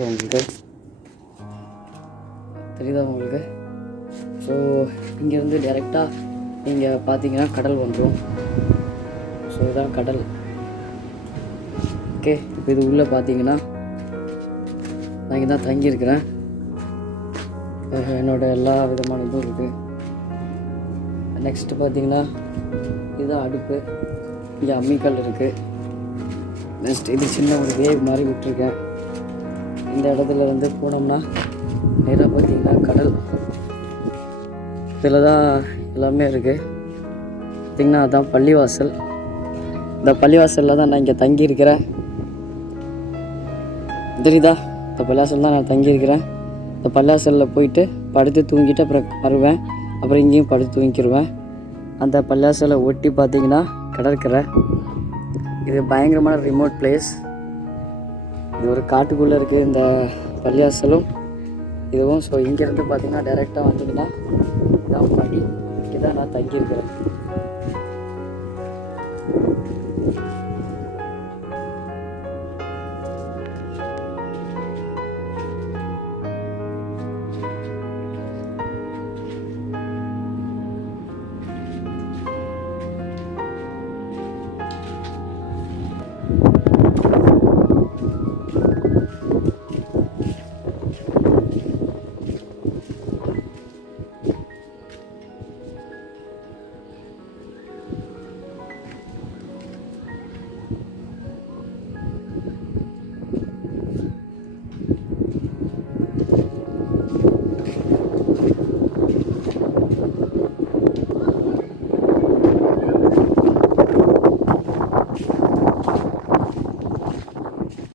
உங்களுக்கு தெரியுதா உங்களுக்கு? ஸோ இங்கேருந்து டைரெக்டாக நீங்கள் பார்த்தீங்கன்னா கடல் வந்துடும். ஸோ இதுதான் கடல். ஓகே, இப்போ இது உள்ளே பார்த்தீங்கன்னா நான் இங்கே தான் தங்கியிருக்கிறேன். என்னோடய எல்லா விதமான இதுவும் இருக்குது. நெக்ஸ்ட்டு பார்த்தீங்கன்னா இதுதான் அடுப்பு. இங்கே அம்மிக்கல் இருக்குது. நெக்ஸ்ட் இது சின்ன ஒரு வேவ் மாதிரி விட்டுருக்கேன். இந்த இடத்துல வந்து போனோம்னா நேராக பார்த்தீங்கன்னா கடல். இதில் தான் எல்லாமே இருக்குது. பார்த்திங்கன்னா அதுதான் பள்ளிவாசல். இந்த பள்ளிவாசலில் தான் நான் இங்கே தங்கியிருக்கிறேன். தெரியுதா? இந்த பள்ளிவாசல் தான் நான் தங்கியிருக்கிறேன். இந்த பள்ளிவாசலில் போயிட்டு படுத்து தூங்கிட்டு அப்புறம் வருவேன். அப்புறம் இங்கேயும் படுத்து தூங்கிடுவேன். அந்த பள்ளிவாசலை ஒட்டி பார்த்திங்கன்னா கடற்கரை. இது பயங்கரமான ரிமோட் பிளேஸ். இது ஒரு காட்டுக்குள்ளே இருக்குது இந்த பள்ளிவாசலும் இதுவும். ஸோ இங்கேருந்து பார்த்திங்கன்னா டைரெக்டாக வந்தீங்கன்னா இதான் பள்ளி. இங்கே தான் நான் தங்கியிருக்கிறேன்.